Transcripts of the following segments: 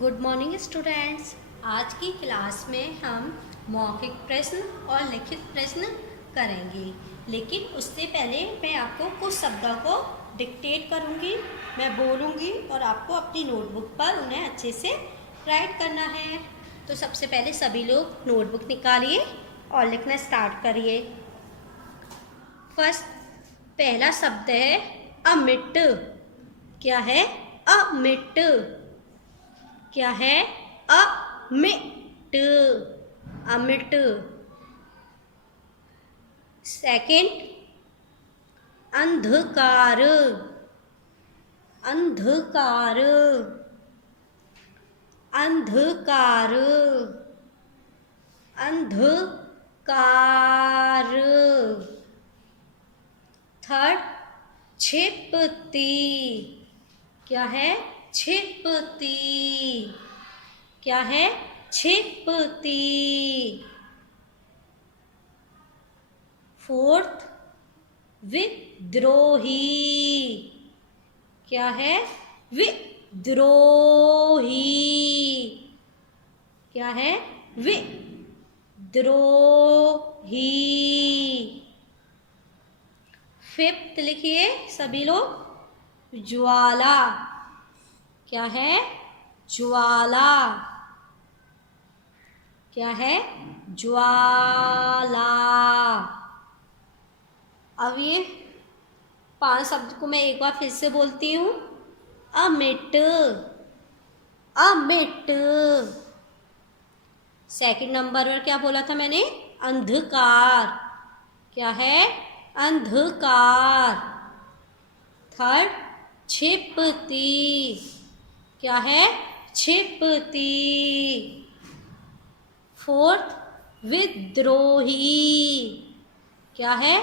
Good morning students. आज की class में हम मौखिक प्रश्न और लिखित प्रश्न करेंगे, लेकिन उससे पहले मैं आपको कुछ शब्दों को डिक्टेट करूंगी। मैं बोलूंगी और आपको अपनी नोटबुक पर उन्हें अच्छे से राइट करना है। तो सबसे पहले सभी लोग नोटबुक निकालिए और लिखना स्टार्ट करिए। फर्स्ट पहला शब्द है अमिट। क्या है? अमिट। क्या है? अमिट। अमिट। सेकंड अंधकार। अंधकार। अंधकार। अंधकार। थर्ड छिपती। क्या है? छिपती। क्या है? छिपती। फोर्थ विद्रोही। क्या है? विद्रोही। क्या है? विद्रोही। फिफ्थ लिखिए सभी लोग, ज्वाला। क्या है? ज्वाला। क्या है? ज्वाला। अब ये 5 शब्द को मैं एक बार फिर से बोलती हूँ। अमिट। अमिट। सेकंड नंबर पर क्या बोला था मैंने? अंधकार। क्या है? अंधकार। थर्ड छिपती। क्या है? छिपती। फोर्थ विद्रोही। क्या है?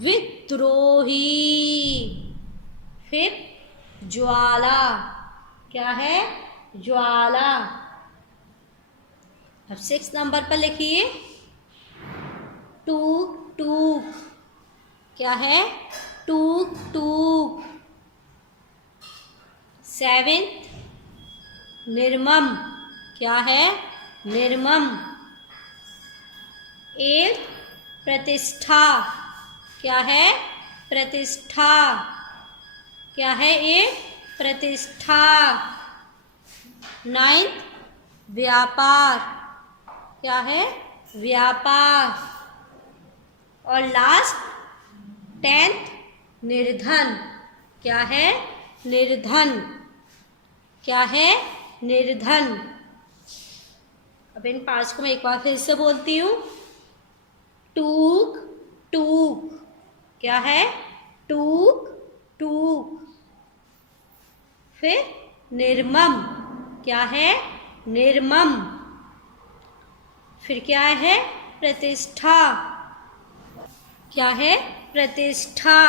विद्रोही। फिफ्थ ज्वाला। क्या है? ज्वाला। अब 6 नंबर पर लिखिए टूक टूक। क्या है? टूक टूक। सेवेंथ निर्मम। क्या है? निर्मम। एट्थ प्रतिष्ठा। क्या है? प्रतिष्ठा। क्या है? एट्थ प्रतिष्ठा। नाइन्थ व्यापार। क्या है? व्यापार। और लास्ट 10th निर्धन। क्या है? निर्धन। क्या है? निर्धन। अब इन 5 को मैं एक बार फिर से बोलती हूँ। टूक टूक। क्या है? टूक टूक। फिर निर्मम। क्या है? निर्मम। फिर क्या है? प्रतिष्ठा। क्या है? प्रतिष्ठा।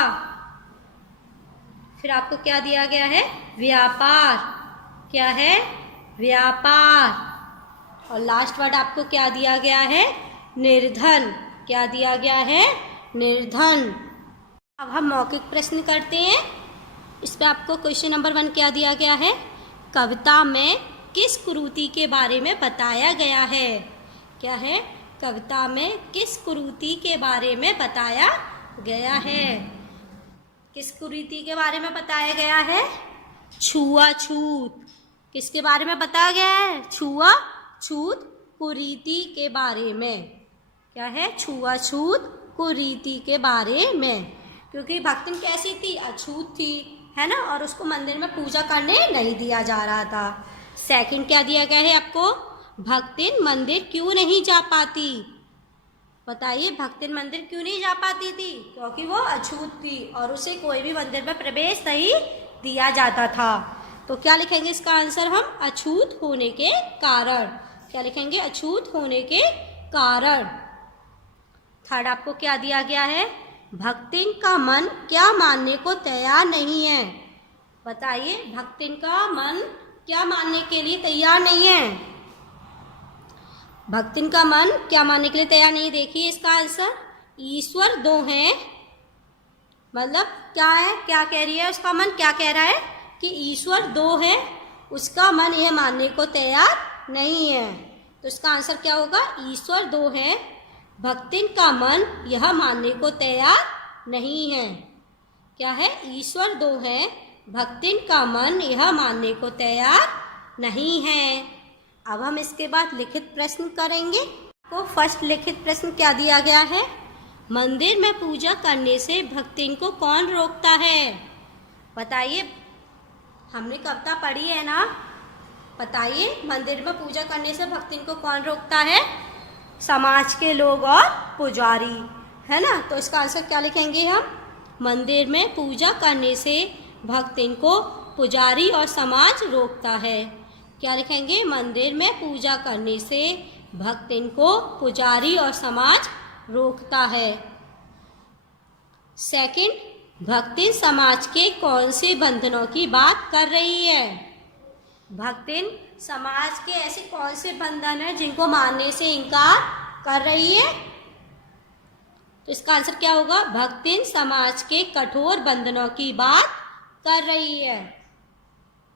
फिर आपको क्या दिया गया है? व्यापार। क्या है? व्यापार। और लास्ट वर्ड आपको क्या दिया गया है? निर्धन। क्या दिया गया है? निर्धन। अब हम मौखिक प्रश्न करते हैं। इस पे आपको क्वेश्चन नंबर 1 क्या दिया गया है? कविता में किस कुरीति के बारे में बताया गया है? क्या है? कविता में किस कुरीति के बारे में बताया गया है? किस कुरीति के बारे में बताया गया है? छुआछूत। किसके बारे में बताया गया है? छुआछूत कुरीति के बारे में। क्या है? छुआछूत कुरीति के बारे में। क्योंकि भक्तिन कैसी थी? अछूत थी, है ना, और उसको मंदिर में पूजा करने नहीं दिया जा रहा था। सेकंड क्या दिया गया है आपको? भक्तिन मंदिर क्यों नहीं जा पाती? बताइए, भक्तिन मंदिर क्यों नहीं जा पाती थी? क्योंकि वो अछूत थी और उसे कोई भी मंदिर में प्रवेश नहीं दिया जाता था। तो क्या लिखेंगे इसका आंसर हम? अछूत होने के कारण। क्या लिखेंगे? अछूत होने के कारण। थर्ड आपको क्या दिया गया है? भक्तिन का मन क्या मानने को तैयार नहीं है? बताइए, भक्तिन का मन क्या मानने के लिए तैयार नहीं है? भक्तिन का मन क्या मानने के लिए तैयार नहीं? देखिए इसका आंसर, ईश्वर 2 हैं। मतलब क्या है? क्या कह रही है उसका मन? क्या कह रहा है कि ईश्वर 2 हैं, उसका मन यह मानने को तैयार नहीं है। तो इसका आंसर क्या होगा? ईश्वर दो है, भक्तिन का मन यह मानने को तैयार नहीं है। क्या है? ईश्वर दो है, भक्तिन का मन यह मानने को तैयार नहीं है। अब हम इसके बाद लिखित प्रश्न करेंगे। तो फर्स्ट लिखित प्रश्न क्या दिया गया है? मंदिर में पूजा करने से भक्तिन को कौन रोकता है? बताइए, हमने कविता पढ़ी है ना, बताइए मंदिर में पूजा करने से भक्तिन को कौन रोकता है? समाज के लोग और पुजारी, है ना। तो इसका आंसर क्या लिखेंगे हम? मंदिर में पूजा करने से भक्तिन को पुजारी और समाज रोकता है। क्या लिखेंगे? मंदिर में पूजा करने से भक्तिन को पुजारी और समाज रोकता है। सेकंड, भक्तिन समाज के कौन से बंधनों की बात कर रही है? भक्तिन समाज के ऐसे कौन से बंधन हैं जिनको मानने से इनकार कर रही है? तो इसका आंसर क्या होगा? भक्तिन समाज के कठोर बंधनों की बात कर रही है।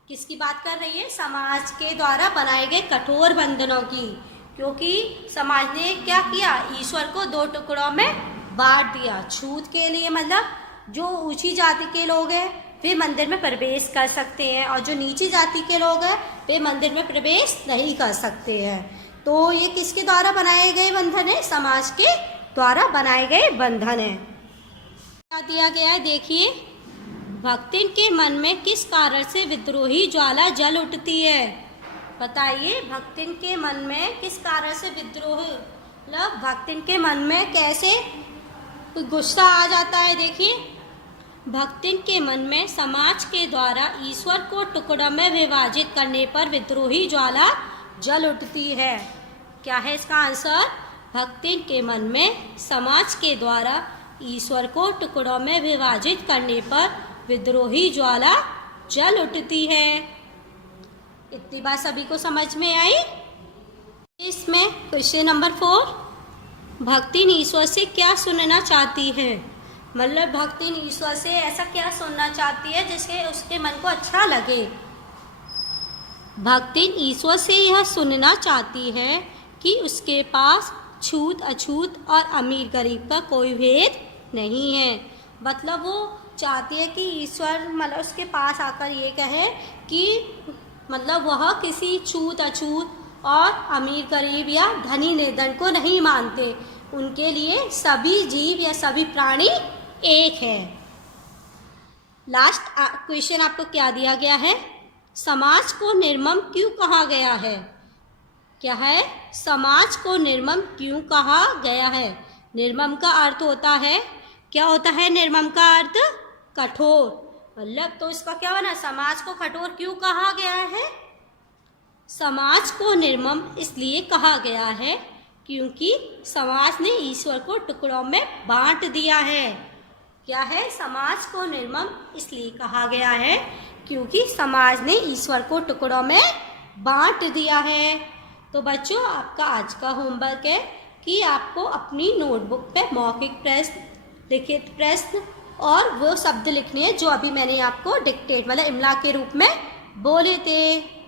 किसकी बात कर रही है? समाज के द्वारा बनाए गए कठोर बंधनों की। क्योंकि समाज ने क्या किया? ईश्वर को दो टुकड़ों में बांट दिया। छूत के लिए मतलब जो ऊंची जाति के लोग हैं वे मंदिर में प्रवेश कर सकते हैं, और जो नीची जाति के लोग हैं वे मंदिर में प्रवेश नहीं कर सकते हैं। तो ये किसके द्वारा बनाए गए बंधन है? समाज के द्वारा बनाए गए बंधन है। क्या दिया गया है देखिए, भक्तिन के मन में किस कारण से विद्रोही ज्वाला जल उठती है? बताइए, भक्तिन के मन में किस कारण से विद्रोह, मतलब भक्तिन के मन में कैसे गुस्सा आ जाता है? देखिए, भक्तिन के मन में समाज के द्वारा ईश्वर को टुकड़ों में विभाजित करने पर विद्रोही ज्वाला जल उठती है। क्या है इसका आंसर? भक्तिन के मन में समाज के द्वारा ईश्वर को टुकड़ों में विभाजित करने पर विद्रोही ज्वाला जल उठती है। इतनी बात सभी को समझ में आई? इसमें क्वेश्चन नंबर 4, भक्तिन ईश्वर से क्या सुनना चाहती है? मतलब भक्तिन ईश्वर से ऐसा क्या सुनना चाहती है जिससे उसके मन को अच्छा लगे? भक्तिन ईश्वर से यह सुनना चाहती है कि उसके पास छूत अछूत और अमीर गरीब का कोई भेद नहीं है। मतलब वो चाहती है कि ईश्वर मतलब उसके पास आकर ये कहे कि मतलब वह किसी छूत अछूत और अमीर गरीब या धनी निर्धन को नहीं मानते। उनके लिए सभी जीव या सभी प्राणी एक है। लास्ट क्वेश्चन आपको क्या दिया गया है? समाज को निर्मम क्यों कहा गया है? क्या है? समाज को निर्मम क्यों कहा गया है? निर्मम का अर्थ होता है, क्या होता है निर्मम का अर्थ? कठोर। मतलब तो इसका क्या बना? समाज को कठोर क्यों कहा गया है? समाज को निर्मम इसलिए कहा गया है क्योंकि समाज ने ईश्वर को टुकड़ों में बांट दिया है। क्या है? समाज को निर्मम इसलिए कहा गया है क्योंकि समाज ने ईश्वर को टुकड़ों में बांट दिया है। तो बच्चों, आपका आज का होमवर्क है कि आपको अपनी नोटबुक पे मौखिक प्रश्न, लिखित प्रश्न और वो शब्द लिखने हैं जो अभी मैंने आपको डिक्टेट मतलब इमला के रूप में बोले थे।